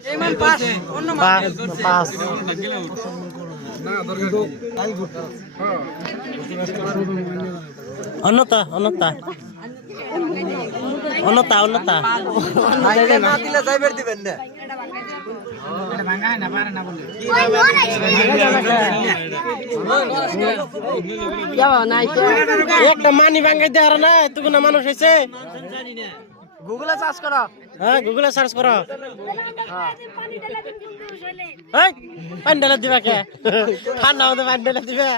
পাঁচ অন্যতা অন্যতা অন্যতা অন্যতা না দিলে যাইবার দিবেন না একটা মানি ভাঙ্গাই দেওয়ার না এতগুলো না মানুষ হয়েছে গুগলে সার্চ করো হ্যাঁ গুগলে সার্চ করো পানি ঢেলে দিবা কে ঠান্ডা মতো পানি ঢেলে দিবা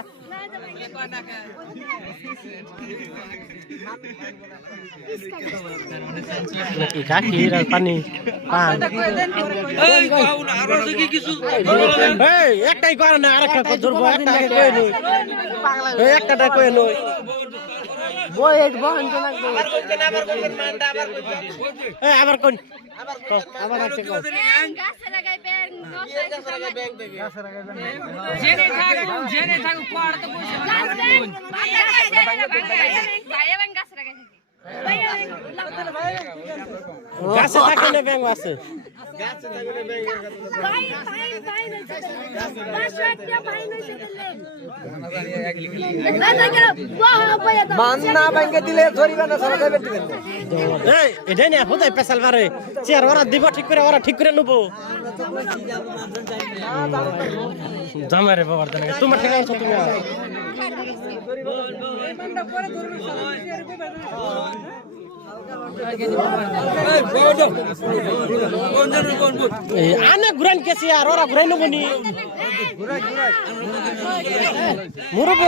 পানি একটাই করে না আরেকটা ধরবো একটা কয়ে নই আবার কোন আবার আছে গাছে থাকে না ব্যাং আছে মান্না ব্যাংকে দিলে ধরিবে না সারা যাইবার দিবেন এটাই না কোথায় পেশাল মারে চেয়ার ওরা দিব ঠিক করে ওরা ঠিক করে নেবো জামারে বাবার দেন তোমার ঠিক আছে তুমি আনে ঘুরান কেছি আর ওরা ঘুরাই নেবো নি মুরব্বী